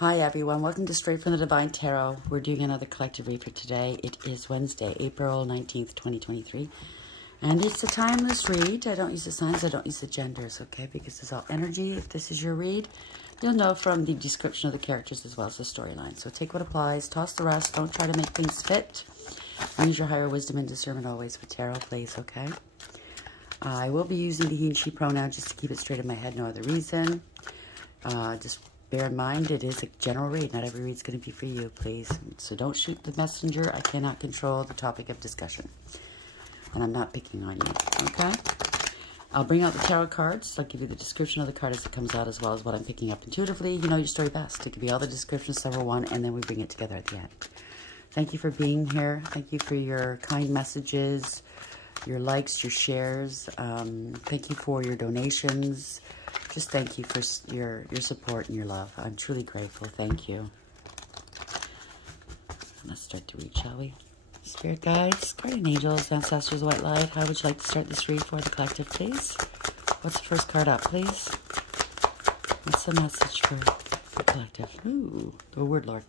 Hi everyone, welcome to Straight from the Divine Tarot. We're doing another collective read for today. It is Wednesday, April 19th, 2023. And it's a timeless read. I don't use the signs, I don't use the genders, okay? Because it's all energy. If this is your read, you'll know from the description of the characters as well as the storyline. So take what applies, toss the rest, don't try to make things fit. Use your higher wisdom and discernment always with tarot, please, okay? I will be using the he and she pronoun just to keep it straight in my head, no other reason. Just bear in mind, it is a general read. Not every read's going to be for you, please. So don't shoot the messenger. I cannot control the topic of discussion. And I'm not picking on you, okay? I'll bring out the tarot cards. I'll give you the description of the card as it comes out, as well as what I'm picking up intuitively. You know your story best. It could be all the descriptions, several one, and then we bring it together at the end. Thank you for being here. Thank you for your kind messages, your likes, your shares. Thank you for your donations. Just thank you for your support and your love. I'm truly grateful. Thank you. Let's start to read, shall we? Spirit guides, guardian angels, ancestors, white light. How would you like to start this read for the collective, please? What's the first card up, please? What's the message for the collective? Ooh, the Word Lord.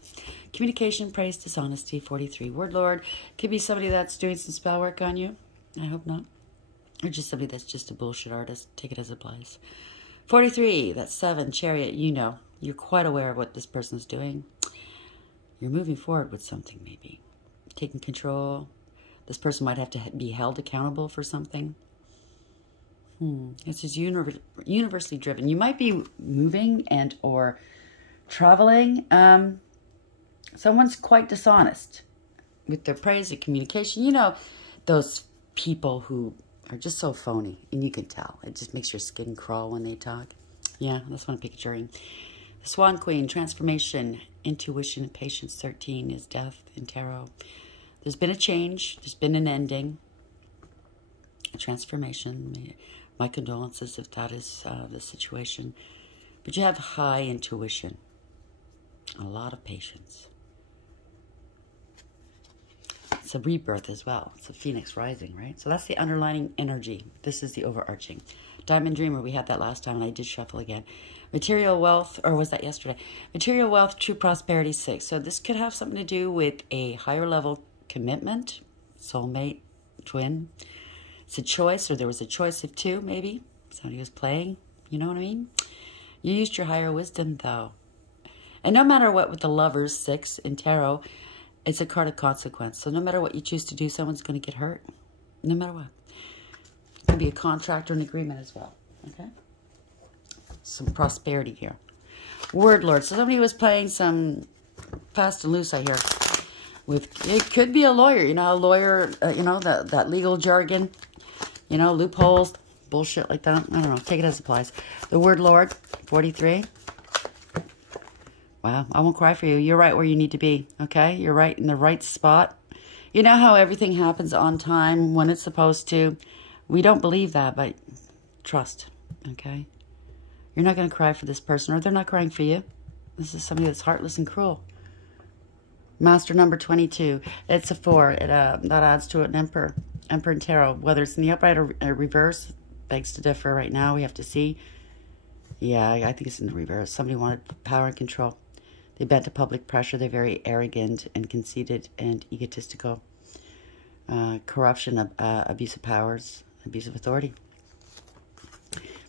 Communication, praise, dishonesty, 43. Word Lord could be somebody that's doing some spell work on you. I hope not. Or just somebody that's just a bullshit artist. Take it as it applies. 43, that's 7, Chariot. You know, you're quite aware of what this person's doing. You're moving forward with something, maybe. Taking control. This person might have to be held accountable for something. This is universally driven. You might be moving and or traveling. Someone's quite dishonest with their praise and communication. You know, those people who are just so phony, and you can tell. It just makes your skin crawl when they talk. Yeah, that's what I'm picturing. The Swan Queen, transformation, intuition, and patience. 13 is death in tarot. There's been a change. There's been an ending. A transformation. My condolences if that is the situation. But you have high intuition. A lot of patience. It's a rebirth as well. It's a phoenix rising, right? So that's the underlining energy. This is the overarching. Diamond Dreamer, we had that last time, and I did shuffle again. Material wealth, or was that yesterday? Material wealth, true prosperity, 6. So this could have something to do with a higher level commitment, soulmate, twin. It's a choice, or there was a choice of two, maybe. Somebody was playing, you know what I mean? You used your higher wisdom, though. And no matter what with the Lovers, 6 in tarot, it's a card of consequence. So no matter what you choose to do, someone's going to get hurt. No matter what. It could be a contract or an agreement as well. Okay? Some prosperity here. Word Lord. So somebody was playing some fast and loose, I hear. It could be a lawyer. You know how a lawyer, that legal jargon, you know, loopholes, bullshit like that. I don't know. Take it as it applies. The Word Lord, 43. Wow, I won't cry for you. You're right where you need to be, okay? You're right in the right spot. You know how everything happens on time when it's supposed to? We don't believe that, but trust, okay? You're not going to cry for this person, or they're not crying for you. This is somebody that's heartless and cruel. Master number 22. It's a 4. That adds to an Emperor. Emperor in tarot. Whether it's in the upright or reverse, begs to differ right now. We have to see. Yeah, I think it's in the reverse. Somebody wanted power and control. They bent to public pressure. They're very arrogant and conceited and egotistical. Corruption, abuse of powers, abuse of authority.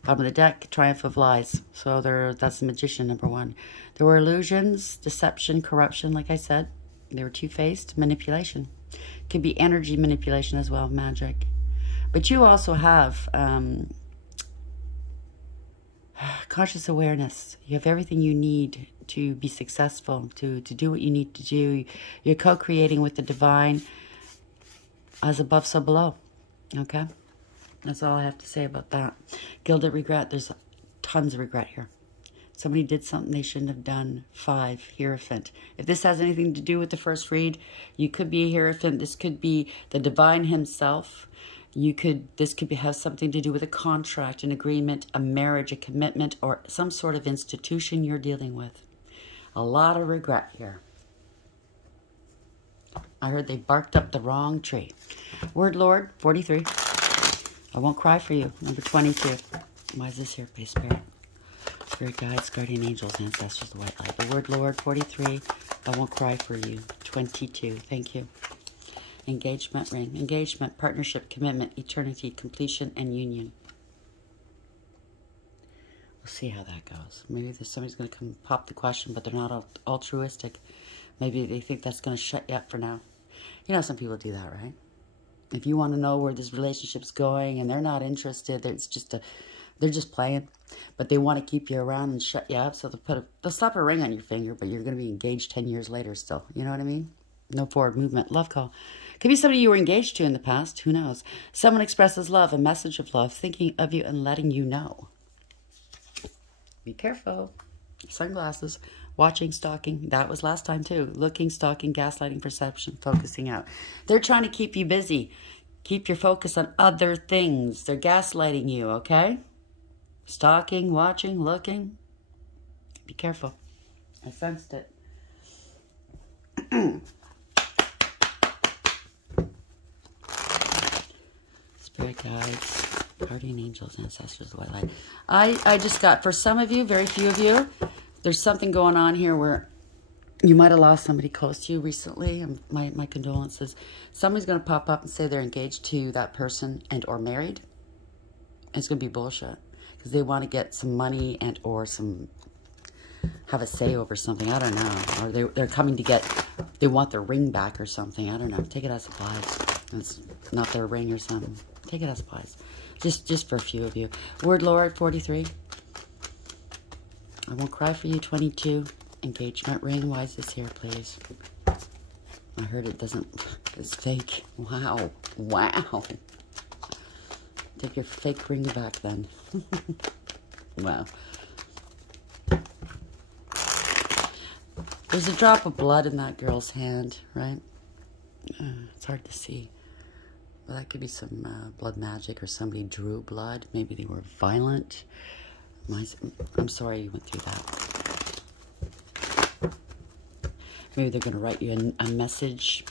Bottom of the deck, triumph of lies. So that's the magician, number 1. There were illusions, deception, corruption, like I said. They were two-faced, manipulation. Could be energy manipulation as well, magic. But you also have conscious awareness. You have everything you need to be successful, to do what you need to do. You're co-creating with the divine, as above, so below. Okay? That's all I have to say about that. Gilded regret. There's tons of regret here. Somebody did something they shouldn't have done. 5, Hierophant. If this has anything to do with the first read, you could be a Hierophant. This could be the divine himself. This could have something to do with a contract, an agreement, a marriage, a commitment, or some sort of institution you're dealing with. A lot of regret here. I heard they barked up the wrong tree. Word Lord, 43. I won't cry for you. Number 22. Why is this here, Base Spirit? Spirit guides, guardian angels, ancestors, the white light. The word Lord, 43. I won't cry for you, 22. Thank you. Engagement ring. Engagement, partnership, commitment, eternity, completion, and union. We'll see how that goes. Maybe there's somebody's going to come pop the question, but they're not altruistic. Maybe they think that's going to shut you up for now. You know, some people do that, right? If you want to know where this relationship's going and they're not interested, they're just playing, but they want to keep you around and shut you up. So they'll slap a ring on your finger, but you're going to be engaged 10 years later still. You know what I mean? No forward movement. Love call. Could be somebody you were engaged to in the past. Who knows? Someone expresses love, a message of love, thinking of you and letting you know. Be careful. Sunglasses. Watching, stalking. That was last time too. Looking, stalking, gaslighting, perception, focusing out. They're trying to keep you busy. Keep your focus on other things. They're gaslighting you, okay? Stalking, watching, looking. Be careful. I sensed it. Spirit guides, guardian angels, ancestors, white light. I just got, for some of you, very few of you, there's something going on here where you might have lost somebody close to you recently. My condolences. Somebody's going to pop up and say they're engaged to that person and or married. It's going to be bullshit. Because they want to get some money and or have a say over something. I don't know. Or they're coming to they want their ring back or something. I don't know. Take it as supplies. It's not their ring or something. Take it as supplies. Just for a few of you. Word Lord, 43. I won't cry for you, 22. Engagement ring. Why is this here, please? I heard it doesn't. It's fake. Wow. Wow. Take your fake ring back then. Wow. There's a drop of blood in that girl's hand, right? It's hard to see. But that could be some blood magic or somebody drew blood. Maybe they were violent. I'm sorry you went through that. Maybe they're going to write you a message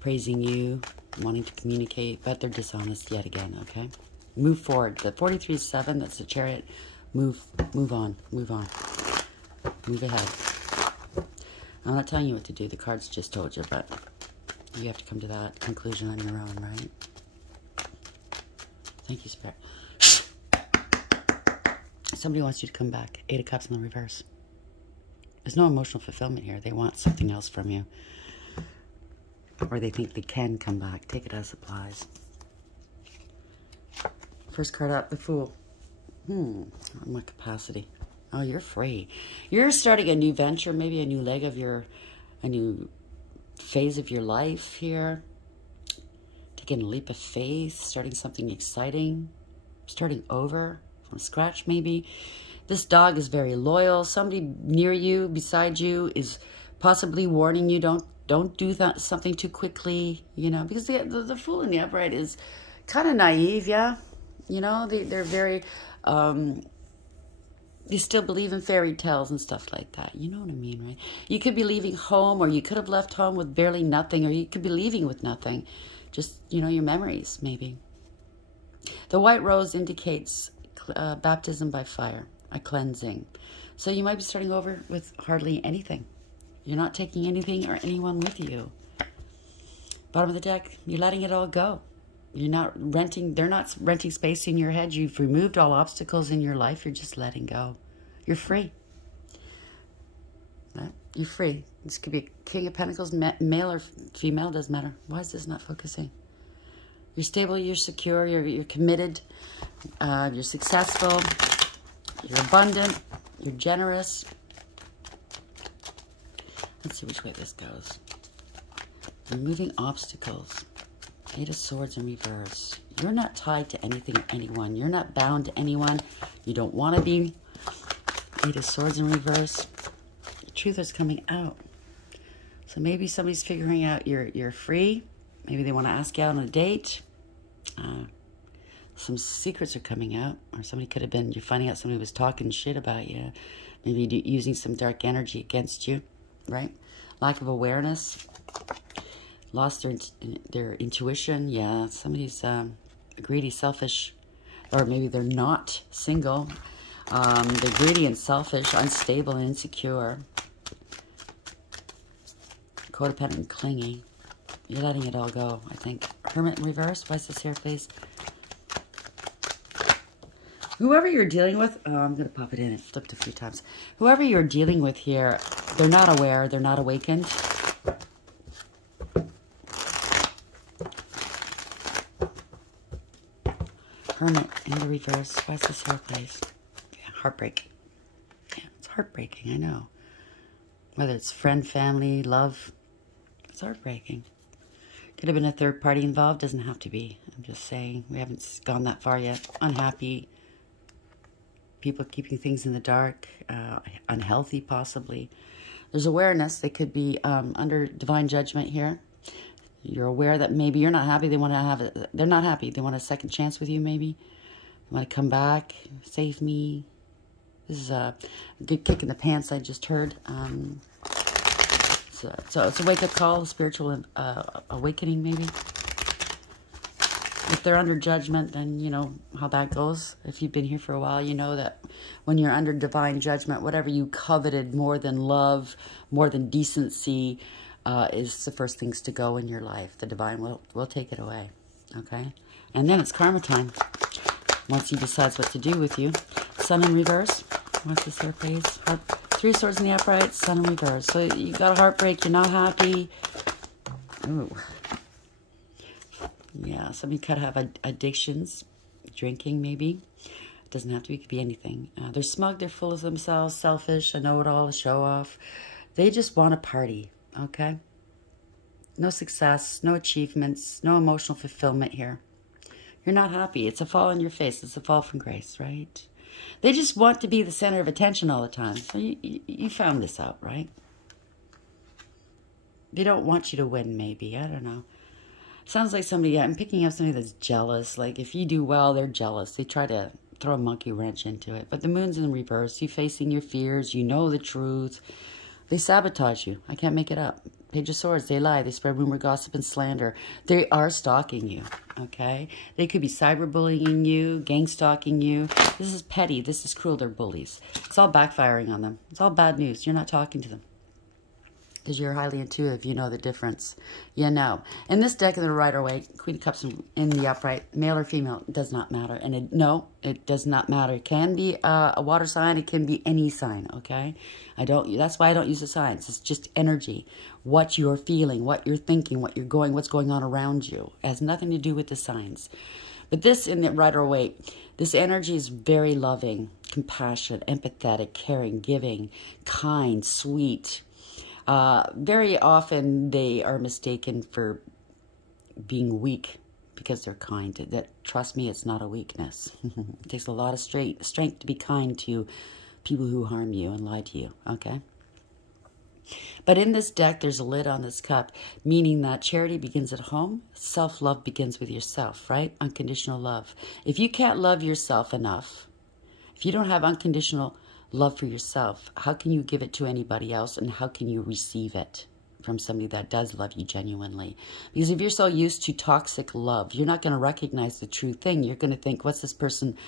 praising you, wanting to communicate, but they're dishonest yet again, okay? Move forward. The 43 is 7. That's the chariot. Move on. Move on. Move ahead. I'm not telling you what to do. The cards just told you, but you have to come to that conclusion on your own, right? Thank you, Spirit. Somebody wants you to come back. 8 of Cups in the reverse. There's no emotional fulfillment here. They want something else from you. Or they think they can come back. Take it as supplies. First card out, the Fool. What capacity? Oh, you're free. You're starting a new venture, maybe a new leg of a new phase of your life here. Taking a leap of faith, starting something exciting, starting over from scratch maybe. This dog is very loyal. Somebody near you, beside you, is possibly warning you, don't do something too quickly, you know, because the Fool in the upright is kind of naive, yeah. You know, they're very, they still believe in fairy tales and stuff like that. You know what I mean, right? You could be leaving home, or you could have left home with barely nothing, or you could be leaving with nothing. Just, you know, your memories, maybe. The white rose indicates baptism by fire, a cleansing. So you might be starting over with hardly anything. You're not taking anything or anyone with you. Bottom of the deck, you're letting it all go. You're not renting, they're not renting space in your head. You've removed all obstacles in your life. You're just letting go. You're free. Right? You're free. This could be a King of Pentacles, male or female, doesn't matter. Why is this not focusing? You're stable, you're secure, you're committed, you're successful, you're abundant, you're generous. Let's see which way this goes. Removing obstacles. 8 of Swords in reverse. You're not tied to anything or anyone. You're not bound to anyone. You don't want to be. 8 of Swords in reverse. The truth is coming out. So maybe somebody's figuring out you're free. Maybe they want to ask you out on a date. Some secrets are coming out. Or somebody could have been, you're finding out somebody was talking shit about you. Maybe using some dark energy against you. Right? Lack of awareness. Lost their intuition. Yeah, somebody's greedy, selfish, or maybe they're not single. They're greedy and selfish, unstable and insecure. Codependent and clingy. You're letting it all go, I think. Hermit in reverse. Why is this here, please? Whoever you're dealing with, oh, I'm going to pop it in. It flipped a few times. Whoever you're dealing with here, they're not aware. They're not awakened. Hermit in the reverse. Why is this here, please? Yeah, heartbreak. Yeah, it's heartbreaking, I know. Whether it's friend, family, love, it's heartbreaking. Could have been a third party involved. Doesn't have to be. I'm just saying. We haven't gone that far yet. Unhappy. People keeping things in the dark, unhealthy possibly. There's awareness. They could be under divine judgment here. You're aware that maybe you're not happy. They want to have it. They're not happy. They want a second chance with you maybe. They want to come back, save me. This is a good kick in the pants I just heard. So it's a wake-up call, a spiritual awakening maybe. If they're under judgment, then you know how that goes. If you've been here for a while, you know that when you're under divine judgment, whatever you coveted more than love, more than decency, is the first things to go in your life. The divine will take it away, okay? And then it's karma time. Once he decides what to do with you. Sun in reverse. What's this here, please? Three swords in the upright, sun in reverse. So you got a heartbreak, you're not happy. Ooh. Yeah, some of you could have addictions, drinking maybe. It doesn't have to be, it could be anything. They're smug, they're full of themselves, selfish, a know-it-all, a show-off. They just want a party, okay? No success, no achievements, no emotional fulfillment here. You're not happy. It's a fall on your face. It's a fall from grace, right? They just want to be the center of attention all the time. So you found this out, right? They don't want you to win, maybe. I don't know. Sounds like somebody, yeah, I'm picking up somebody that's jealous. Like, if you do well, they're jealous. They try to throw a monkey wrench into it. But the moon's in reverse. You facing your fears. You know the truth. They sabotage you. I can't make it up. Page of Swords, they lie. They spread rumor, gossip, and slander. They are stalking you, okay? They could be cyberbullying you, gang stalking you. This is petty. This is cruel. They're bullies. It's all backfiring on them. It's all bad news. You're not talking to them. Because you're highly intuitive, you know the difference. You know. In this deck of the Rider-Waite, Queen of Cups in the upright, male or female, it does not matter. And it does not matter. It can be a water sign. It can be any sign, okay? That's why I don't use the signs. It's just energy. What you're feeling, what you're thinking, what's going on around you. It has nothing to do with the signs. But this in the Rider-Waite, this energy is very loving, compassionate, empathetic, caring, giving, kind, sweet. Very often they are mistaken for being weak because they're kind. Trust me, it's not a weakness. It takes a lot of strength to be kind to people who harm you and lie to you, okay? But in this deck, there's a lid on this cup, meaning that charity begins at home. Self-love begins with yourself, right? Unconditional love. If you can't love yourself enough, if you don't have unconditional love for yourself, how can you give it to anybody else, and how can you receive it from somebody that does love you genuinely? Because if you're so used to toxic love, you're not going to recognize the true thing. You're going to think, what's this person's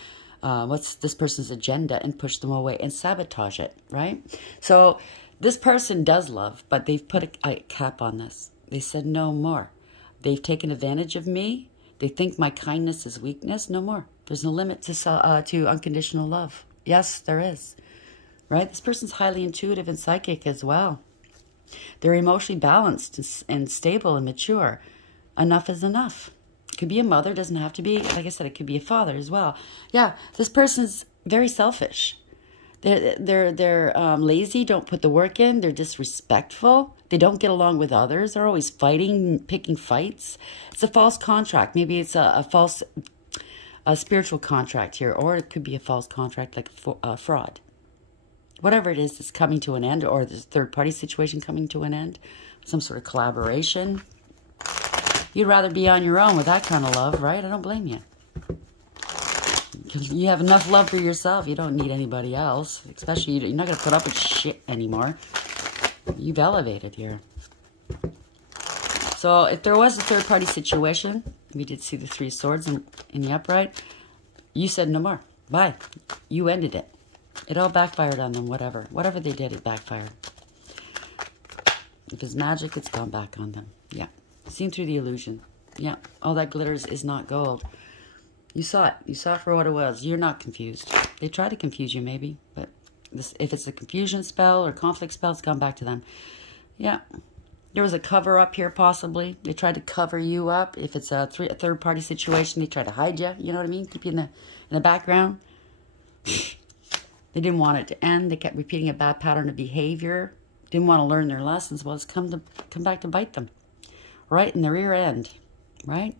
agenda, and push them away and sabotage it, right? So this person does love, but they've put a cap on this. They said no more. They've taken advantage of me. They think my kindness is weakness. No more. There's no limit to unconditional love. Yes, there is. Right? This person's highly intuitive and psychic as well. They're emotionally balanced and stable and mature. Enough is enough. It could be a mother, doesn't have to be. Like I said, it could be a father as well. Yeah, this person's very selfish. They're lazy, don't put the work in. They're disrespectful. They don't get along with others. They're always fighting, picking fights. It's a false contract. Maybe it's a false spiritual contract here, or it could be a false contract like a fraud. Whatever it is that's coming to an end, or this third-party situation coming to an end, some sort of collaboration. You'd rather be on your own with that kind of love, right? I don't blame you. You have enough love for yourself. You don't need anybody else. Especially, you're not going to put up with shit anymore. You've elevated here. So if there was a third-party situation, we did see the Three Swords in the upright, you said no more. Bye. You ended it. It all backfired on them, whatever. Whatever they did, it backfired. If it's magic, it's gone back on them. Yeah. Seen through the illusion. Yeah. All that glitters is not gold. You saw it. You saw it for what it was. You're not confused. They tried to confuse you, maybe. But this, if it's a confusion spell or conflict spell, it's gone back to them. Yeah. There was a cover-up here, possibly. They tried to cover you up. If it's a third-party situation, they try to hide you. You know what I mean? Keep you in the background. They didn't want it to end. They kept repeating a bad pattern of behavior. Didn't want to learn their lessons. Well, it's come back to bite them. Right in the rear end. Right?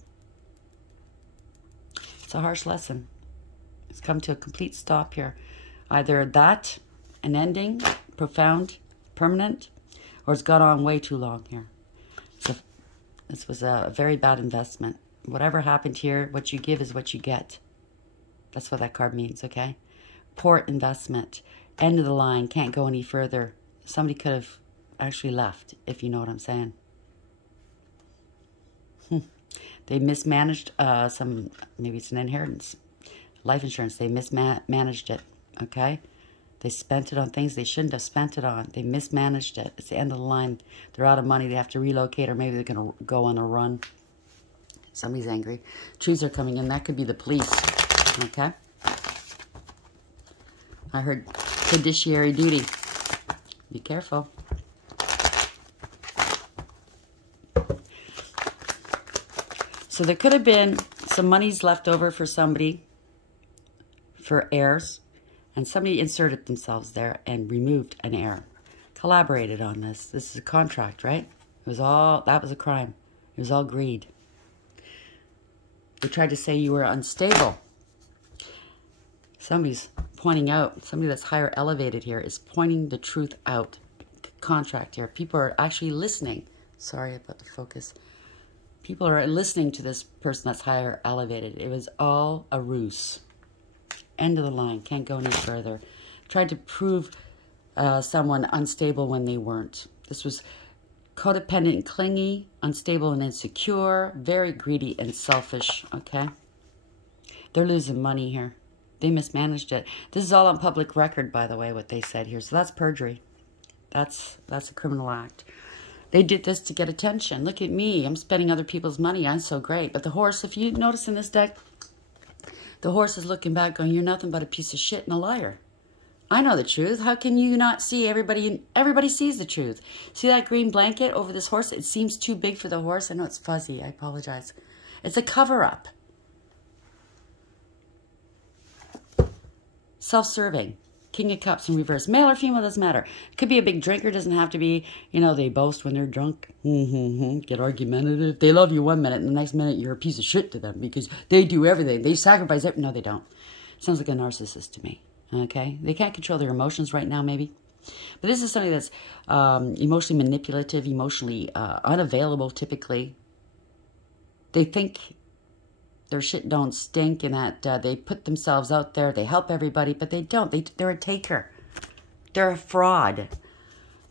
It's a harsh lesson. It's come to a complete stop here. Either that, an ending, profound, permanent, or it's gone on way too long here. So this was a very bad investment. Whatever happened here, what you give is what you get. That's what that card means, okay? Poor investment. End of the line. Can't go any further. Somebody could have actually left, if you know what I'm saying. They mismanaged maybe it's an inheritance. Life insurance, they mismanaged it, okay? They spent it on things they shouldn't have spent it on. They mismanaged it. It's the end of the line. They're out of money. They have to relocate, or maybe they're going to go on a run. Somebody's angry. Trees are coming in. That could be the police, okay? I heard fiduciary duty. Be careful. So there could have been some monies left over for somebody, for heirs, and somebody inserted themselves there and removed an heir. Collaborated on this. This is a contract, right? That was a crime. It was all greed. They tried to say you were unstable. Somebody's pointing out, somebody that's higher elevated here is pointing the truth out. Contract here. People are actually listening. Sorry about the focus. People are listening to this person that's higher elevated. It was all a ruse. End of the line. Can't go any further. Tried to prove someone unstable when they weren't. This was codependent and clingy, unstable and insecure, very greedy and selfish, okay? They're losing money here. They mismanaged it. This is all on public record, by the way, what they said here. So that's perjury. That's a criminal act. They did this to get attention. Look at me. I'm spending other people's money. I'm so great. But the horse, if you notice in this deck, the horse is looking back going, you're nothing but a piece of shit and a liar. I know the truth. How can you not see everybody? Everybody sees the truth. See that green blanket over this horse? It seems too big for the horse. I know it's fuzzy. I apologize. It's a cover-up. Self-serving. King of Cups in reverse. Male or female, doesn't matter. Could be a big drinker. Doesn't have to be, they boast when they're drunk. Get argumentative. They love you one minute, and the next minute you're a piece of shit to them because they do everything. They sacrifice everything. No, they don't. Sounds like a narcissist to me. Okay? They can't control their emotions right now, maybe. But this is somebody that's emotionally manipulative, emotionally unavailable, typically. They think their shit don't stink and that they put themselves out there. They help everybody, but they don't. They're a taker. They're a fraud.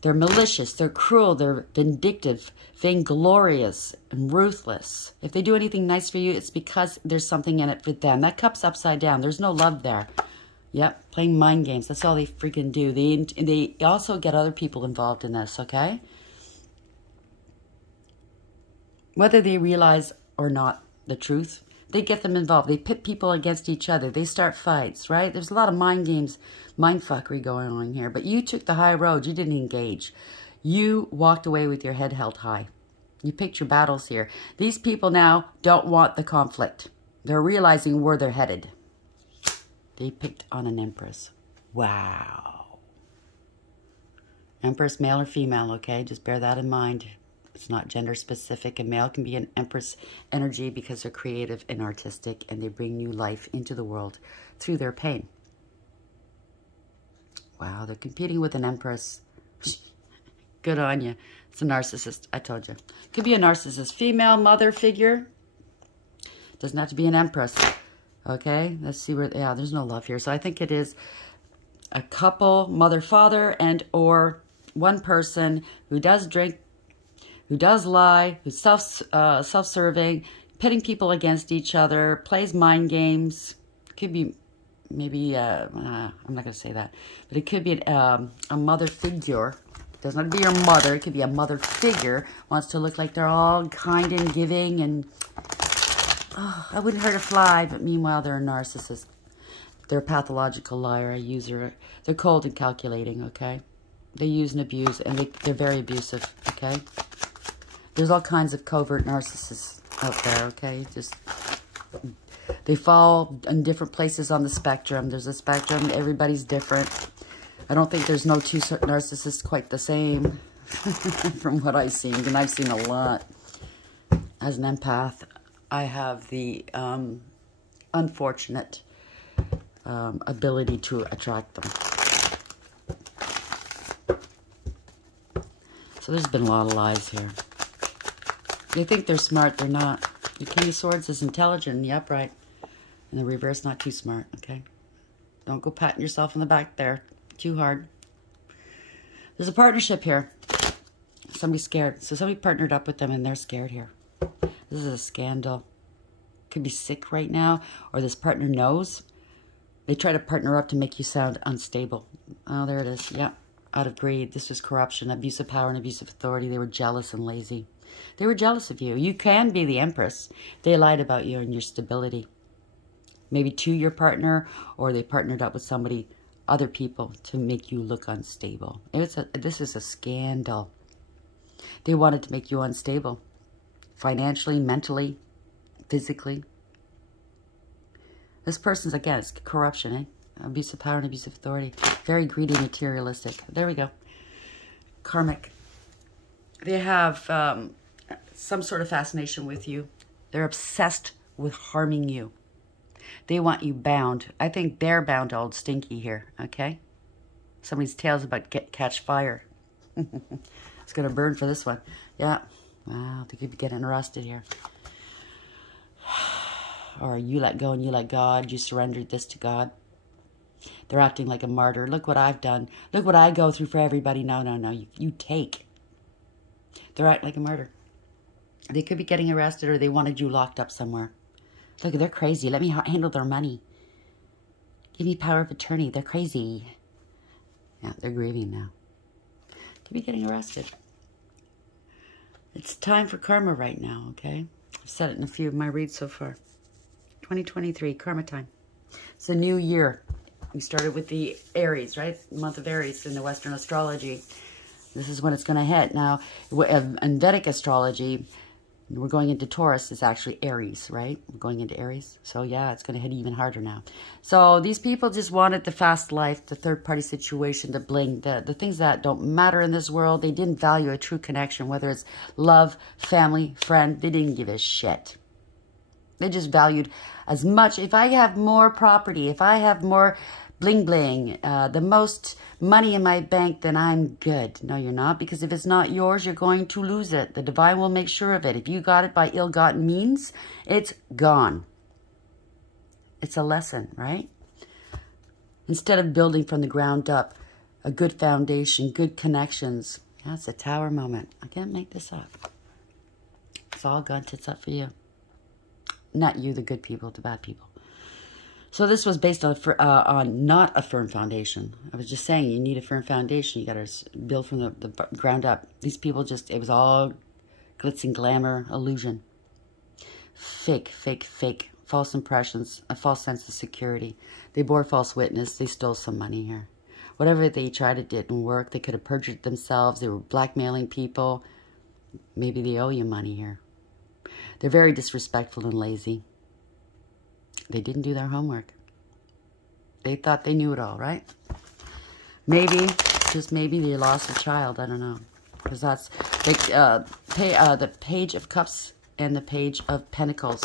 They're malicious. They're cruel. They're vindictive, vainglorious, and ruthless. If they do anything nice for you, it's because there's something in it for them. That cup's upside down. There's no love there. Yep, playing mind games. That's all they freaking do. They also get other people involved in this, okay? Whether they realize or not the truth, they get them involved. They pit people against each other. They start fights, right? There's a lot of mind games, mind fuckery going on here. But you took the high road. You didn't engage. You walked away with your head held high. You picked your battles here. These people now don't want the conflict. They're realizing where they're headed. They picked on an empress. Wow. Empress, male or female, okay? Just bear that in mind. It's not gender specific. A male can be an empress energy because they're creative and artistic and they bring new life into the world through their pain. Wow, they're competing with an empress. Good on you. It's a narcissist. I told you. Could be a narcissist. Female mother figure. Doesn't have to be an empress. Okay, let's see where, yeah, there's no love here. So I think it is a couple, mother, father, and or one person who does drink, who does lie, who's self-serving, pitting people against each other, plays mind games. Could be maybe, I'm not going to say that, but it could be a mother figure. It doesn't have to be your mother. It could be a mother figure. Wants to look like they're all kind and giving and, oh, I wouldn't hurt a fly, but meanwhile, they're a narcissist. They're a pathological liar, a user. They're cold and calculating, okay? They use and abuse, and they're very abusive, okay? There's all kinds of covert narcissists out there, okay? Just, they fall in different places on the spectrum. There's a spectrum. Everybody's different. I don't think there's no two narcissists quite the same from what I've seen, and I've seen a lot. As an empath, I have the unfortunate ability to attract them. So there's been a lot of lies here. They think they're smart, they're not. The King of Swords is intelligent in the upright. In the reverse, not too smart, okay? Don't go patting yourself on the back there too hard. There's a partnership here. Somebody's scared. So somebody partnered up with them and they're scared here. This is a scandal. Could be sick right now, or this partner knows. They try to partner up to make you sound unstable. Oh, there it is. Yeah. Out of greed. This was corruption, abuse of power, and abuse of authority. They were jealous and lazy. They were jealous of you. You can be the empress. They lied about you and your stability. Maybe to your partner, or they partnered up with somebody, other people, to make you look unstable. This is a scandal. They wanted to make you unstable. Financially, mentally, physically. This person's, again, it's corruption, eh? Abuse of power and abuse of authority. Very greedy, materialistic. There we go. Karmic. They have some sort of fascination with you. They're obsessed with harming you. They want you bound. I think they're bound to old Stinky here, okay? Somebody's tail's about to catch fire. It's going to burn for this one. Yeah. Wow, they could be getting arrested here. Or you let go and you let God. You surrendered this to God. They're acting like a martyr. Look what I've done. Look what I go through for everybody. No, no, no. You take. They're acting like a martyr. They could be getting arrested, or they wanted you locked up somewhere. Look, they're crazy. Let me handle their money. Give me power of attorney. They're crazy. Yeah, they're grieving now. Could be getting arrested. It's time for karma right now, okay? I've said it in a few of my reads so far. 2023, karma time. It's a new year. We started with the Aries, right? The month of Aries in the Western astrology. This is when it's going to hit. Now, in Vedic astrology, we're going into Taurus. It's actually Aries, right? We're going into Aries. So, yeah, it's going to hit even harder now. So, these people just wanted the fast life, the third-party situation, the bling, the things that don't matter in this world. They didn't value a true connection, whether it's love, family, friend. They didn't give a shit. They just valued as much. If I have more property, if I have more bling bling, the most money in my bank, then I'm good. No, you're not, because if it's not yours, you're going to lose it. The divine will make sure of it. If you got it by ill-gotten means, it's gone. It's a lesson, right? Instead of building from the ground up, a good foundation, good connections. That's a tower moment. I can't make this up. It's all gone tits up for you. Not you, the good people, the bad people. So this was based on not a firm foundation. I was just saying, you need a firm foundation. You got to build from the ground up. These people just, it was all glitz and glamour, illusion. Fake, fake, fake. False impressions, a false sense of security. They bore false witness. They stole some money here. Whatever they tried, it didn't work. They could have perjured themselves. They were blackmailing people. Maybe they owe you money here. They're very disrespectful and lazy. They didn't do their homework. They thought they knew it all, right? Maybe, just maybe, they lost a child. I don't know. Because that's the Page of Cups and the Page of Pentacles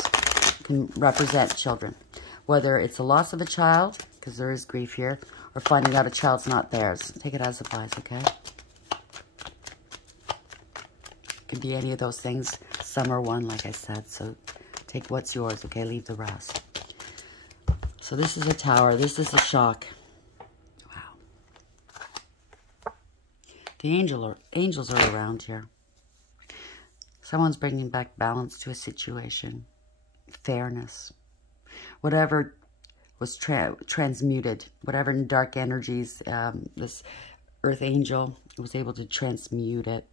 can represent children. Whether it's a loss of a child, because there is grief here, or finding out a child's not theirs. Take it as applies, okay? Could be any of those things. Some are one, like I said. So take what's yours, okay? Leave the rest. So this is a tower. This is a shock. Wow. The angels are around here. Someone's bringing back balance to a situation. Fairness. Whatever was transmuted. Whatever dark energies, this earth angel was able to transmute it.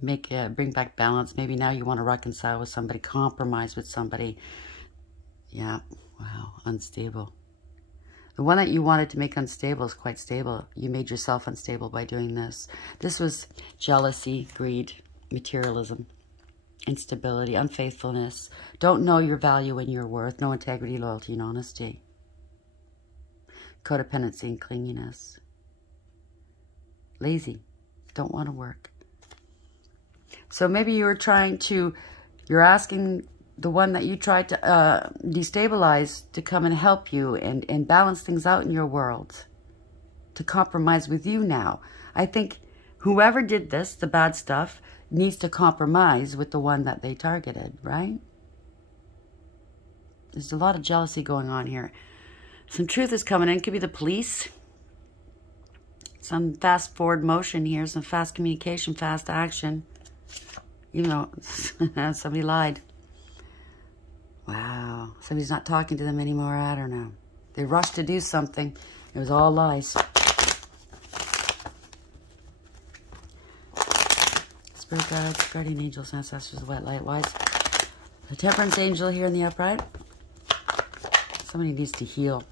Bring back balance. Maybe now you want to reconcile with somebody, compromise with somebody. Yeah, wow, unstable. The one that you wanted to make unstable is quite stable. You made yourself unstable by doing this. This was jealousy, greed, materialism, instability, unfaithfulness. Don't know your value and your worth. No integrity, loyalty, and honesty. Codependency and clinginess. Lazy. Don't want to work. So maybe you're asking the one that you tried to destabilize to come and help you and balance things out in your world, to compromise with you now. I think whoever did this, the bad stuff, needs to compromise with the one that they targeted, right? There's a lot of jealousy going on here. Some truth is coming in. It could be the police. Some fast forward motion here, some fast communication, fast action. Even though somebody lied. Wow. Somebody's not talking to them anymore. I don't know. They rushed to do something. It was all lies. Spirit guides, guardian angels, ancestors, white light, wise. The temperance angel here in the upright. Somebody needs to heal.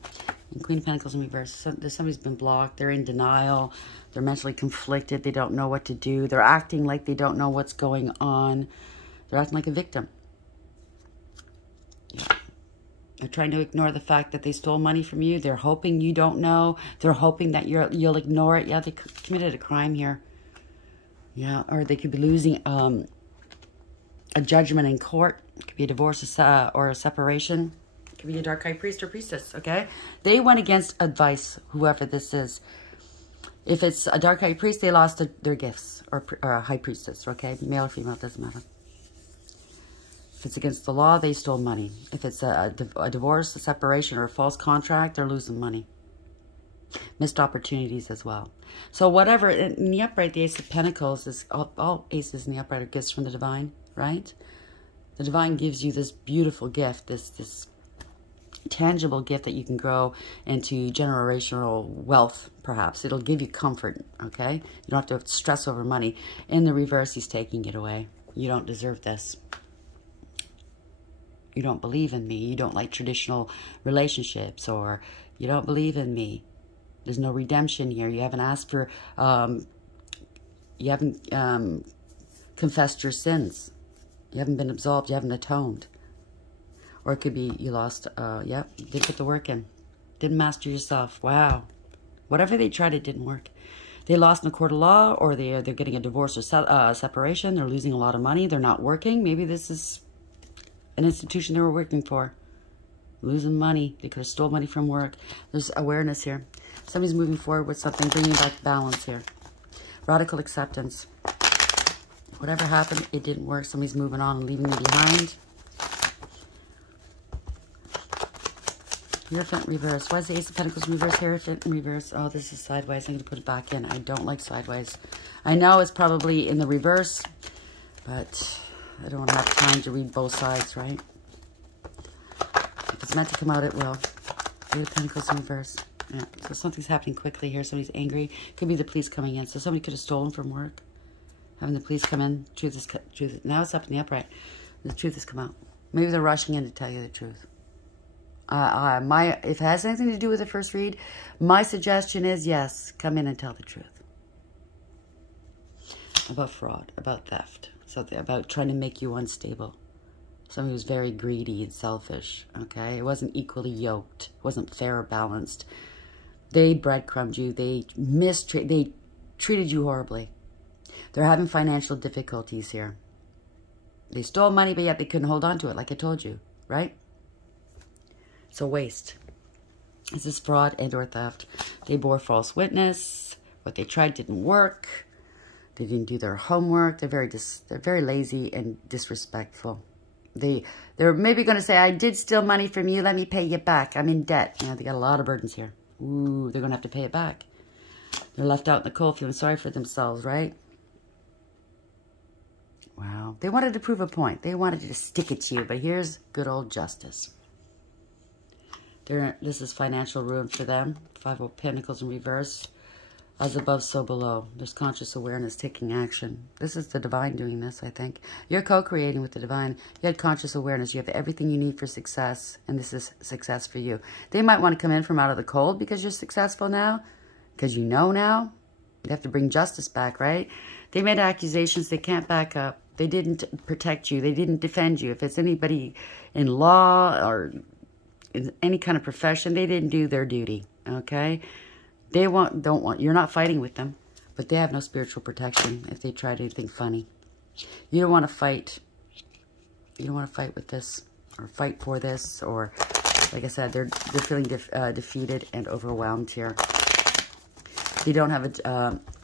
And Queen of Pentacles in reverse. Somebody's been blocked. They're in denial. They're mentally conflicted. They don't know what to do. They're acting like they don't know what's going on. They're acting like a victim. Yeah. They're trying to ignore the fact that they stole money from you. They're hoping you don't know. They're hoping that you'll ignore it. Yeah, they committed a crime here. Yeah, or they could be losing a judgment in court. It could be a divorce or a separation. It could be a dark high priest or priestess, okay? They went against advice, whoever this is. If it's a dark high priest, they lost their gifts, or a high priestess, okay? Male or female, doesn't matter. If it's against the law, they stole money. If it's a divorce, a separation, or a false contract, they're losing money. Missed opportunities as well. So whatever, in the upright, the Ace of Pentacles is, all aces in the upright are gifts from the divine, right? The divine gives you this beautiful gift, this tangible gift that you can grow into generational wealth, perhaps. It'll give you comfort, okay? You don't have to stress over money. In the reverse, he's taking it away. You don't deserve this. You don't believe in me. You don't like traditional relationships, or you don't believe in me. There's no redemption here. You haven't asked for, you haven't confessed your sins. You haven't been absolved. You haven't atoned. Or it could be you lost, yep, you didn't put the work in. Didn't master yourself. Wow. Whatever they tried, it didn't work. They lost in a court of law, or they're getting a divorce or separation. They're losing a lot of money. They're not working. Maybe this is an institution they were working for. Losing money. They could have stole money from work. There's awareness here. Somebody's moving forward with something, bringing back balance here. Radical acceptance. Whatever happened, it didn't work. Somebody's moving on and leaving you behind. Hierophant reverse. Why is the Ace of Pentacles reverse? Hierophant in reverse. Oh, this is sideways. I'm going to put it back in. I don't like sideways. I know it's probably in the reverse, but I don't have time to read both sides, right? If it's meant to come out, it will. Eight of Pentacles in reverse. Yeah, so something's happening quickly here. Somebody's angry. Could be the police coming in. So somebody could have stolen from work. Having the police come in. Truth. Now it's up in the upright. The truth has come out. Maybe they're rushing in to tell you the truth. If it has anything to do with the first read, my suggestion is, yes, come in and tell the truth. About fraud, about theft, something about trying to make you unstable. Somebody who's very greedy and selfish, okay? It wasn't equally yoked. It wasn't fair or balanced. They breadcrumbed you. They treated you horribly. They're having financial difficulties here. They stole money, but yet they couldn't hold on to it, like I told you, right? It's a waste. This is fraud and or theft. They bore false witness. What they tried didn't work. They didn't do their homework. They're very lazy and disrespectful. They're maybe going to say, I did steal money from you. Let me pay you back. I'm in debt. You know, they got a lot of burdens here. Ooh, they're going to have to pay it back. They're left out in the cold feeling sorry for themselves, right? Wow. They wanted to prove a point. They wanted to stick it to you. But here's good old justice. This is financial ruin for them. Five of Pentacles in reverse. As above, so below. There's conscious awareness taking action. This is the divine doing this, I think. You're co-creating with the divine. You had conscious awareness. You have everything you need for success, and this is success for you. They might want to come in from out of the cold because you're successful now, because you know now. You have to bring justice back, right? They made accusations they can't back up. They didn't protect you. They didn't defend you. If it's anybody in law or in any kind of profession, they didn't do their duty, okay? They don't want, you're not fighting with them, but they have no spiritual protection if they try anything funny. You don't want to fight. You don't want to fight with this or fight for this, or like I said, they're feeling defeated and overwhelmed here. They don't have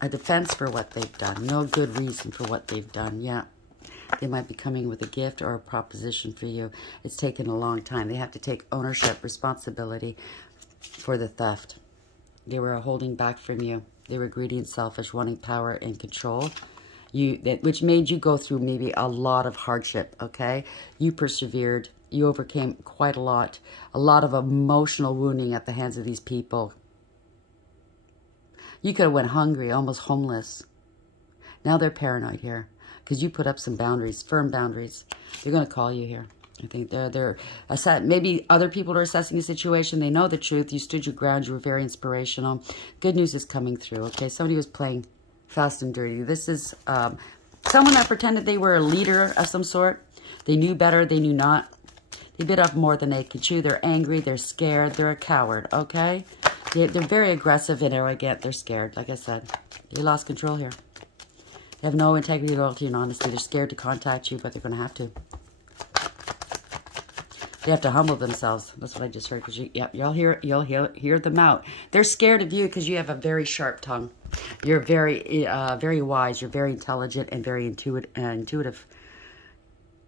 a defense for what they've done. No good reason for what they've done. Yeah. They might be coming with a gift or a proposition for you. It's taken a long time. They have to take ownership, responsibility for the theft. They were holding back from you. They were greedy and selfish, wanting power and control. Which made you go through maybe a lot of hardship, okay? You persevered. You overcame quite a lot of emotional wounding at the hands of these people. You could have went hungry, almost homeless. Now they're paranoid here because you put up some boundaries, firm boundaries. They're going to call you here. I think maybe other people are assessing the situation. They know the truth. You stood your ground. You were very inspirational. Good news is coming through, okay? Somebody was playing fast and dirty. This is someone that pretended they were a leader of some sort. They knew better. They knew not. They bit off more than they could chew. They're angry. They're scared. They're a coward, okay? They're very aggressive and arrogant. They're scared, like I said. They lost control here. They have no integrity, loyalty, and honesty. They're scared to contact you, but they're going to have to. They have to humble themselves. That's what I just heard. Because you'll hear them out. They're scared of you because you have a very sharp tongue. You're very wise. You're very intelligent and very intuitive.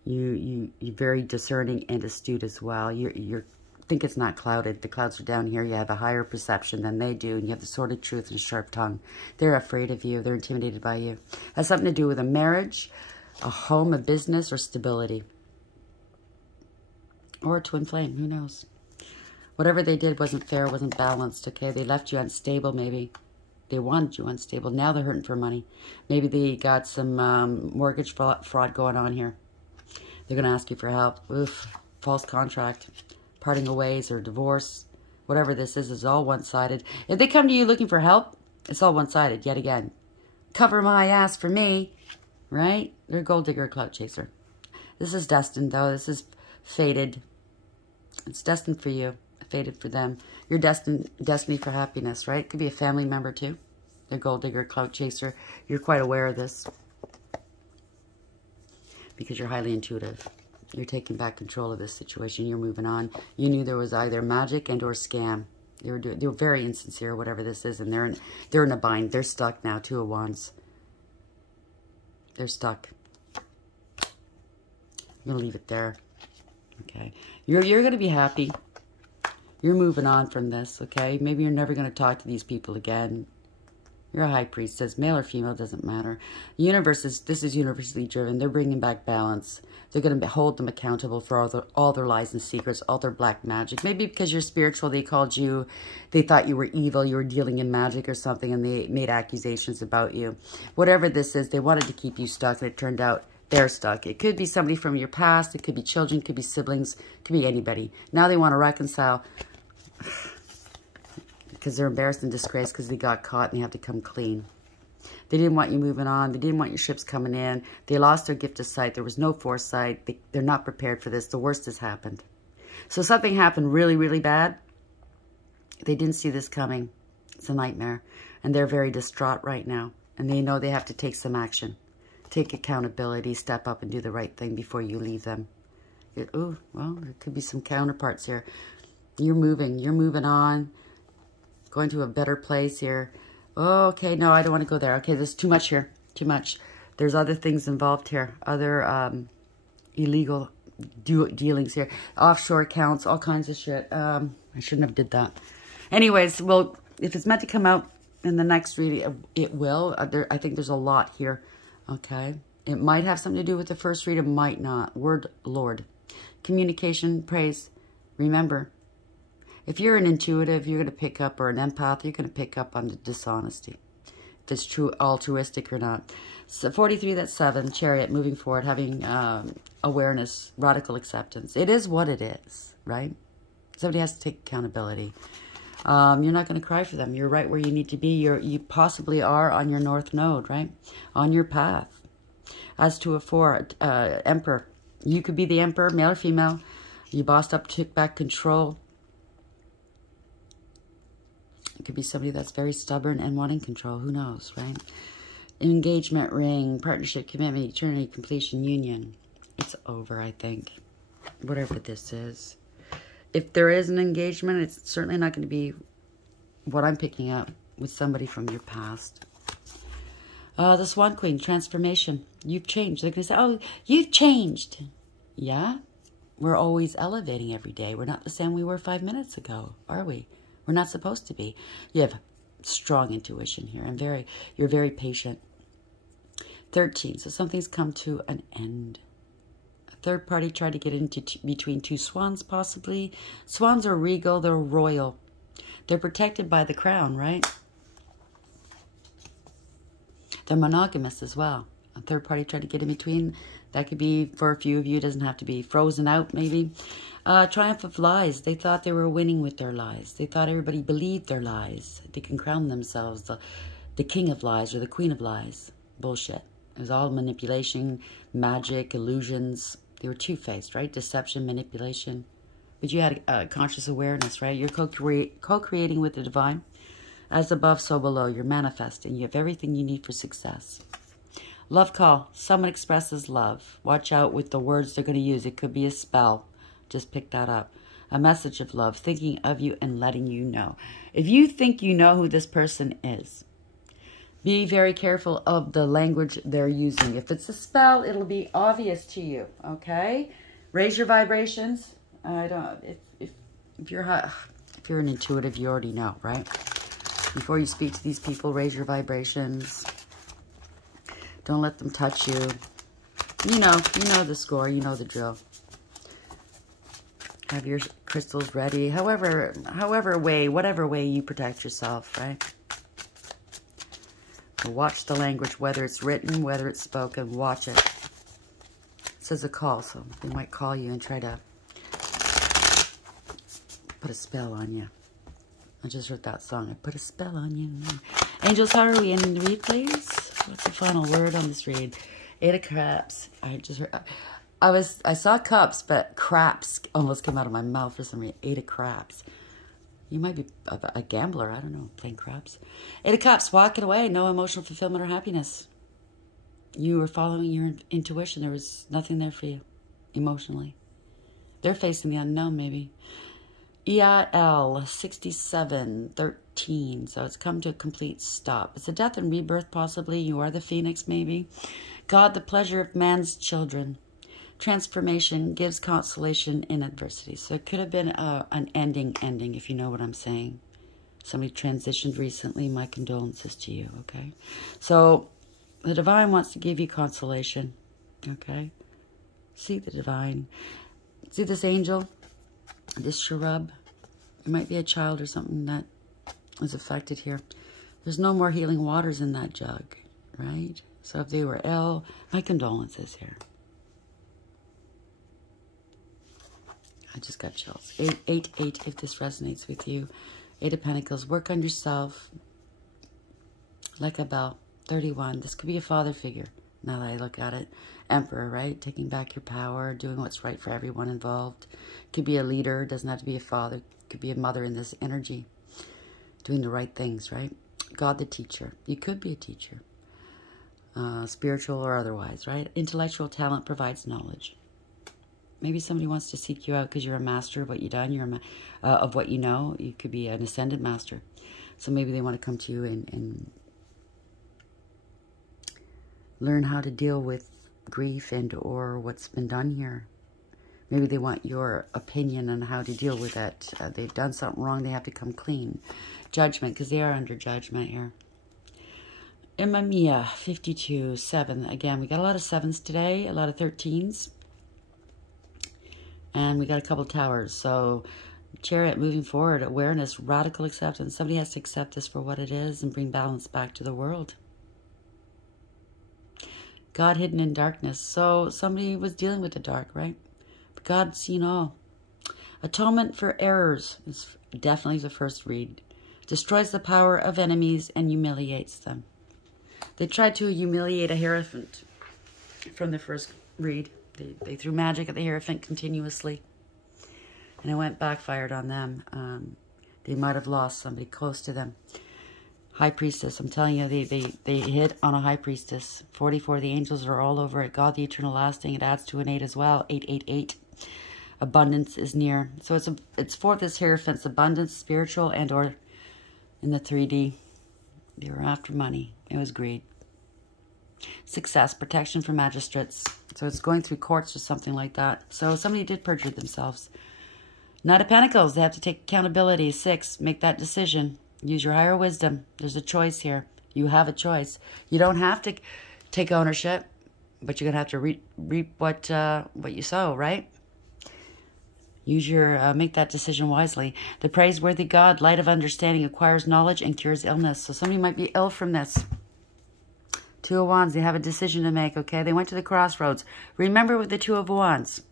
You're very discerning and astute as well. You think it's not clouded. The clouds are down here. You have a higher perception than they do, and you have the sordid truth and a sharp tongue. They're afraid of you. They're intimidated by you. It has something to do with a marriage, a home, a business, or stability. Or a twin flame, who knows? Whatever they did wasn't fair, wasn't balanced, okay? They left you unstable, maybe. They wanted you unstable. Now they're hurting for money. Maybe they got some mortgage fraud going on here. They're going to ask you for help. Oof, false contract, parting of ways or divorce. Whatever this is all one-sided. If they come to you looking for help, it's all one-sided yet again. Cover my ass for me, right? They're a gold digger, clout chaser. This is destined, though. This is fated. It's destined for you, fated for them. You're destiny for happiness, right? Could be a family member too. They're gold digger, clout chaser. You're quite aware of this because you're highly intuitive. You're taking back control of this situation. You're moving on. You knew there was either magic and or scam. They were very insincere, whatever this is, and they're in a bind. They're stuck now. Two of Wands. They're stuck. I'm gonna leave it there. Okay, you're going to be happy. You're moving on from this, okay? Maybe you're never going to talk to these people again. You're a high priestess, male or female, doesn't matter. This is universally driven. They're bringing back balance. They're going to hold them accountable for all their lies and secrets, all their black magic. Maybe because you're spiritual, they thought you were evil, you were dealing in magic or something, and they made accusations about you. Whatever this is, they wanted to keep you stuck, and it turned out they're stuck. It could be somebody from your past. It could be children. It could be siblings. It could be anybody. Now they want to reconcile because they're embarrassed and disgraced because they got caught and they have to come clean. They didn't want you moving on. They didn't want your ships coming in. They lost their gift of sight. There was no foresight. They're not prepared for this. The worst has happened. So something happened really, really bad. They didn't see this coming. It's a nightmare. And they're very distraught right now. And they know they have to take some action. Take accountability, step up and do the right thing before you leave them. Oh, well, there could be some counterparts here. You're moving on, going to a better place here. Oh, okay, no, I don't want to go there. Okay, there's too much here, too much. There's other things involved here, other illegal dealings here, offshore accounts, all kinds of shit. I shouldn't have did that. Anyways, well, if it's meant to come out in the next reading, it will. I think there's a lot here. Okay, it might have something to do with the first read, it might not. Word Lord. Communication, praise. Remember, If you're an intuitive, you're going to pick up, or an empath, you're going to pick up on the dishonesty. If it's true, altruistic or not. So 43, that's 7. Chariot, moving forward, having awareness, radical acceptance. It is what it is, right? Somebody has to take accountability. You're not going to cry for them. You're right where you need to be. You possibly are on your north node, right? On your path. As to a 4, emperor. You could be the emperor, male or female. You bossed up, took back control. It could be somebody that's very stubborn and wanting control. Who knows, right? Engagement ring, partnership, commitment, eternity, completion, union. It's over, I think. Whatever this is. If there is an engagement, it's certainly not going to be what I'm picking up with somebody from your past. The Swan Queen, transformation. You've changed. They're going to say, oh, you've changed. Yeah? We're always elevating every day. We're not the same we were 5 minutes ago, are we? We're not supposed to be. You have strong intuition here. You're very patient. 13, so something's come to an end. A third party tried to get into between two swans, possibly. Swans are regal. They're royal. They're protected by the crown, right? They're monogamous as well. A third party tried to get in between. That could be, for a few of you, it doesn't have to be frozen out, maybe. Triumph of lies. They thought they were winning with their lies. They thought everybody believed their lies. They can crown themselves the king of lies or the queen of lies. Bullshit. It was all manipulation, magic, illusions. They were two-faced, right? Deception, manipulation. But you had conscious awareness, right? You're co-creating with the divine. As above, so below. You're manifesting. You have everything you need for success. Love call. Someone expresses love. Watch out with the words they're going to use. It could be a spell. Just pick that up. A message of love. Thinking of you and letting you know. If you think you know who this person is, be very careful of the language they're using. If it's a spell, it'll be obvious to you. Okay? Raise your vibrations. If you're an intuitive, you already know, right? Before you speak to these people, raise your vibrations. Don't let them touch you. You know the score. You know the drill. Have your crystals ready. Whatever way you protect yourself, right? Watch the language, whether it's written, whether it's spoken. Watch it. It says a call, so they might call you and try to put a spell on you. I just heard that song. I put a spell on you. Angels, how are we ending the read, please? What's the final word on this read? 8 of Cups. I just heard. I saw cups, but craps almost came out of my mouth for some reason. 8 of Craps. You might be a gambler. I don't know. Playing craps. 8 of Cups. Walking away. No emotional fulfillment or happiness. You were following your intuition. There was nothing there for you emotionally. They're facing the unknown, maybe. EIL 6713. So it's come to a complete stop. It's a death and rebirth, possibly. You are the phoenix, maybe. God, the pleasure of man's children. Transformation gives consolation in adversity. So it could have been an ending, if you know what I'm saying. Somebody transitioned recently. My condolences to you, okay? So the divine wants to give you consolation, okay? See the divine. See this angel, this cherub. It might be a child or something that is affected here. There's no more healing waters in that jug, right? So if they were ill, my condolences here. I just got chills. 8, if this resonates with you. 8 of Pentacles. Work on yourself. Like a bell. 31. This could be a father figure, now that I look at it. Emperor, right? Taking back your power. Doing what's right for everyone involved. Could be a leader. Doesn't have to be a father. Could be a mother in this energy. Doing the right things, right? God the teacher. You could be a teacher. Spiritual or otherwise, right? Intellectual talent provides knowledge. Maybe somebody wants to seek you out because you're a master of what you've done. You're of what you know. You could be an ascended master. So maybe they want to come to you and learn how to deal with grief and or what's been done here. Maybe they want your opinion on how to deal with it. They've done something wrong. They have to come clean. Judgment, because they are under judgment here. Imma Mia, 52, 7. Again, we got a lot of 7s today, a lot of 13s. And we got a couple towers. So Chariot, moving forward, awareness, radical acceptance. Somebody has to accept this for what it is and bring balance back to the world. God hidden in darkness. So somebody was dealing with the dark, right? But God's seen all. Atonement for errors is definitely the first read. Destroys the power of enemies and humiliates them. They tried to humiliate a Hierophant from the first read. They threw magic at the Hierophant continuously. And it went backfired on them. They might have lost somebody close to them. High Priestess, I'm telling you, they hit on a High Priestess. 44, the angels are all over it. God, the eternal lasting, it adds to an 8 as well. 888. Abundance is near. So it's for this Hierophant's abundance, spiritual and or in the 3D. They were after money. It was greed. Success, protection for magistrates. So it's going through courts or something like that. So somebody did perjure themselves. Knight of Pentacles, they have to take accountability. 6, make that decision. Use your higher wisdom. There's a choice here. You have a choice. You don't have to take ownership, but you're going to have to reap what you sow, right? Use your, make that decision wisely. The praiseworthy God, light of understanding, acquires knowledge and cures illness. So somebody might be ill from this. 2 of Wands, they have a decision to make, okay? They went to the crossroads. Remember with the 2 of Wands,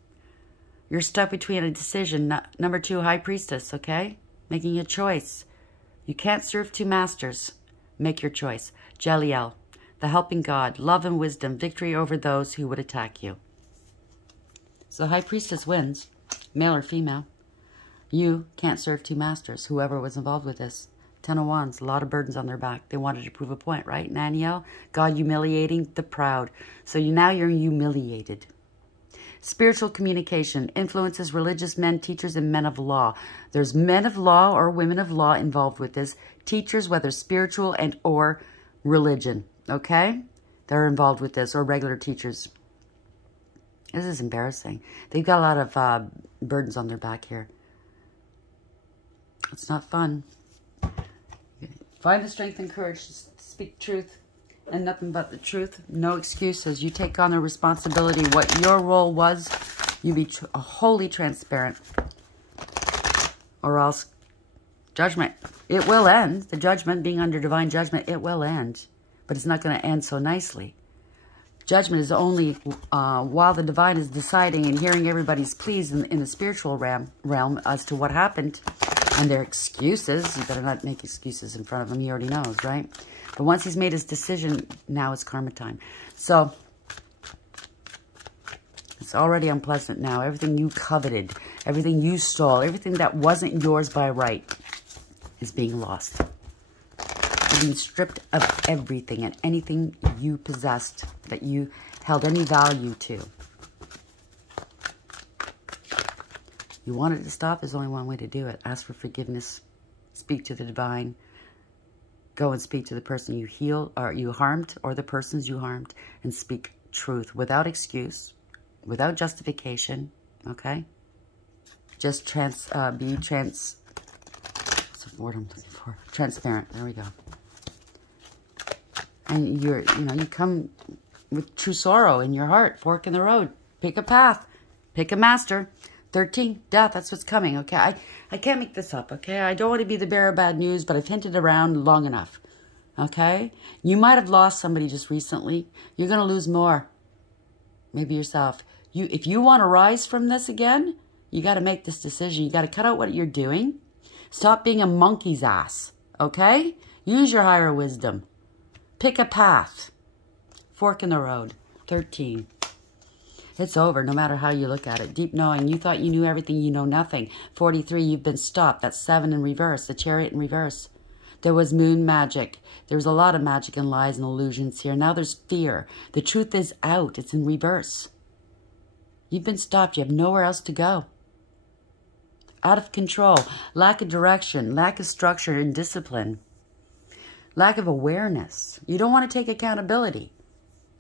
you're stuck between a decision. Number 2, High Priestess, okay? Making a choice. You can't serve 2 masters. Make your choice. Jeliel, the helping God, love and wisdom, victory over those who would attack you. So High Priestess wins, male or female. You can't serve 2 masters, whoever was involved with this. 10 of Wands, a lot of burdens on their back. They wanted to prove a point, right? Naniel, God humiliating the proud. So now you're humiliated. Spiritual communication influences religious men, teachers, and men of law. There's men of law or women of law involved with this. Teachers, whether spiritual and or religion, okay? They're involved with this, or regular teachers. This is embarrassing. They've got a lot of burdens on their back here. It's not fun. Find the strength and courage to speak truth and nothing but the truth. No excuses. You take on the responsibility. What your role was, you be wholly transparent. Or else judgment. It will end. The judgment, being under divine judgment, it will end. But it's not going to end so nicely. Judgment is only while the divine is deciding and hearing everybody's pleas in the spiritual realm as to what happened. And their excuses, you better not make excuses in front of him. He already knows, right? But once he's made his decision, now it's karma time. So, it's already unpleasant now. Everything you coveted, everything you stole, everything that wasn't yours by right is being lost. You're being stripped of everything and anything you possessed that you held any value to. You want it to stop, there's only one way to do it. Ask for forgiveness. Speak to the divine. Go and speak to the person you healed or you harmed or the persons you harmed and speak truth without excuse, without justification, okay? Just what's the word I'm looking for? Transparent. There we go. And you come with true sorrow in your heart. Fork in the road. Pick a path. Pick a master. 13, death, that's what's coming, okay? I can't make this up, okay? I don't want to be the bearer of bad news, but I've hinted around long enough, okay? You might have lost somebody just recently. You're going to lose more. Maybe yourself. If you want to rise from this again, you got to make this decision. You got to cut out what you're doing. Stop being a monkey's ass, okay? Use your higher wisdom. Pick a path. Fork in the road. 13. It's over, no matter how you look at it. Deep knowing. You thought you knew everything, you know nothing. 43, you've been stopped. That's 7 in reverse. The Chariot in reverse. There was moon magic. There was a lot of magic and lies and illusions here. Now there's fear. The truth is out. It's in reverse. You've been stopped. You have nowhere else to go. Out of control. Lack of direction. Lack of structure and discipline. Lack of awareness. You don't want to take accountability.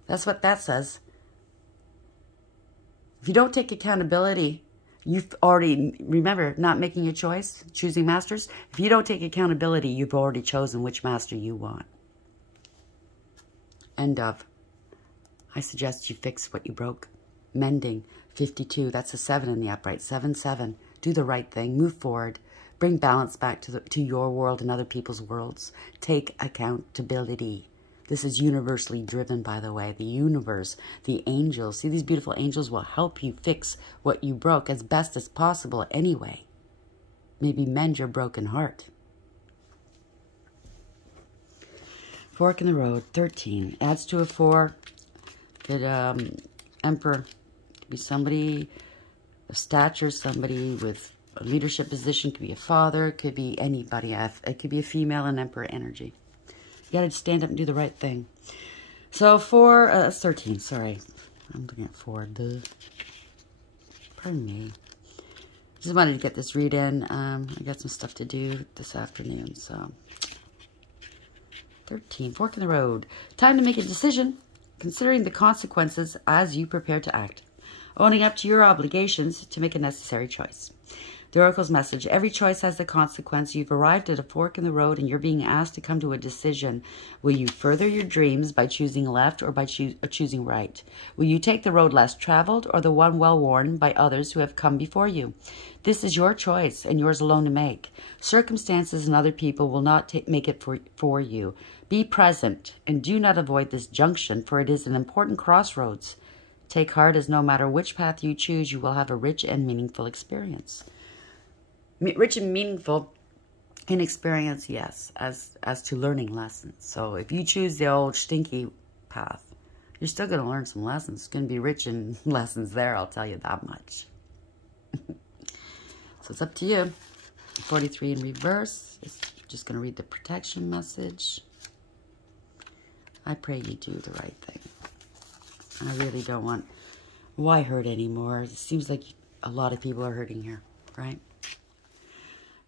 That's what that says. If you don't take accountability, you've already, remember, not making a choice, choosing masters. If you don't take accountability, you've already chosen which master you want. End of. I suggest you fix what you broke. Mending, 52, that's a 7 in the upright. 7, 7. Do the right thing. Move forward. Bring balance back to your world and other people's worlds. Take accountability. This is universally driven, by the way. The universe, the angels. See, these beautiful angels will help you fix what you broke as best as possible anyway. Maybe mend your broken heart. Fork in the road, 13. Adds to a 4. Could, Emperor. Could be somebody of stature, somebody with a leadership position. Could be a father. Could be anybody. It could be a female and Emperor energy. You got to stand up and do the right thing. So 13, sorry. I'm looking at 4. Pardon me. Just wanted to get this read in. I got some stuff to do this afternoon, so. 13, fork in the road. Time to make a decision, considering the consequences as you prepare to act. Owning up to your obligations to make a necessary choice. The Oracle's message, every choice has a consequence. You've arrived at a fork in the road and you're being asked to come to a decision. Will you further your dreams by choosing left or by choosing right? Will you take the road less traveled or the one well worn by others who have come before you? This is your choice and yours alone to make. Circumstances and other people will not make it for you. Be present and do not avoid this junction, for it is an important crossroads. Take heart, as no matter which path you choose, you will have a rich and meaningful experience. Rich and meaningful in experience, yes, as to learning lessons. So if you choose the old stinky path, you're still going to learn some lessons. It's going to be rich in lessons there, I'll tell you that much. So it's up to you. 43 in reverse. It's just going to read the protection message. I pray you do the right thing. I really don't want... Why hurt anymore? It seems like a lot of people are hurting here, right?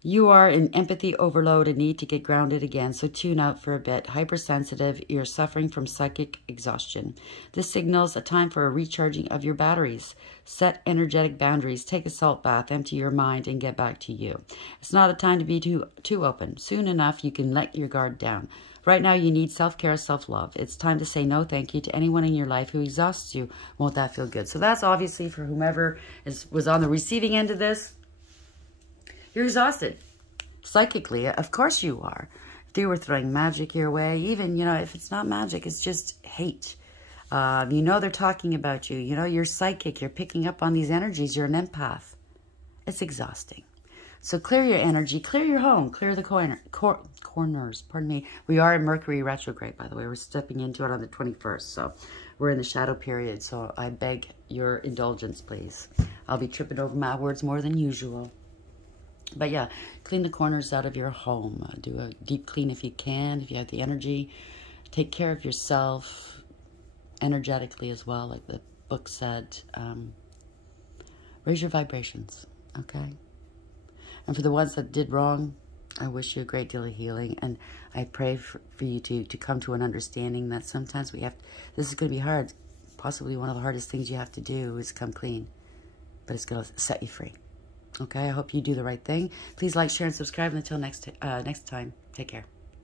You are in empathy overload and need to get grounded again, so tune out for a bit. Hypersensitive, you're suffering from psychic exhaustion. This signals a time for a recharging of your batteries. Set energetic boundaries, take a salt bath, empty your mind, and get back to you. It's not a time to be too open. Soon enough, you can let your guard down. Right now, you need self-care, self-love. It's time to say no thank you to anyone in your life who exhausts you. Won't that feel good? So that's obviously for whomever was on the receiving end of this. You're exhausted. Psychically, of course you are. If they were throwing magic your way, even, you know, if it's not magic, it's just hate. You know they're talking about you. You know, you're psychic. You're picking up on these energies. You're an empath. It's exhausting. So clear your energy. Clear your home. Clear the corners. Pardon me. We are in Mercury retrograde, by the way. We're stepping into it on the 21st. So we're in the shadow period. So I beg your indulgence, please. I'll be tripping over my words more than usual. But yeah, clean the corners out of your home. Do a deep clean if you can, if you have the energy. Take care of yourself energetically as well, like the book said. Raise your vibrations, okay? And for the ones that did wrong, I wish you a great deal of healing. And I pray for you to come to an understanding that sometimes we have... This is going to be hard. Possibly one of the hardest things you have to do is come clean. But it's going to set you free. Okay, I hope you do the right thing. Please like, share, and subscribe. And until next time, take care.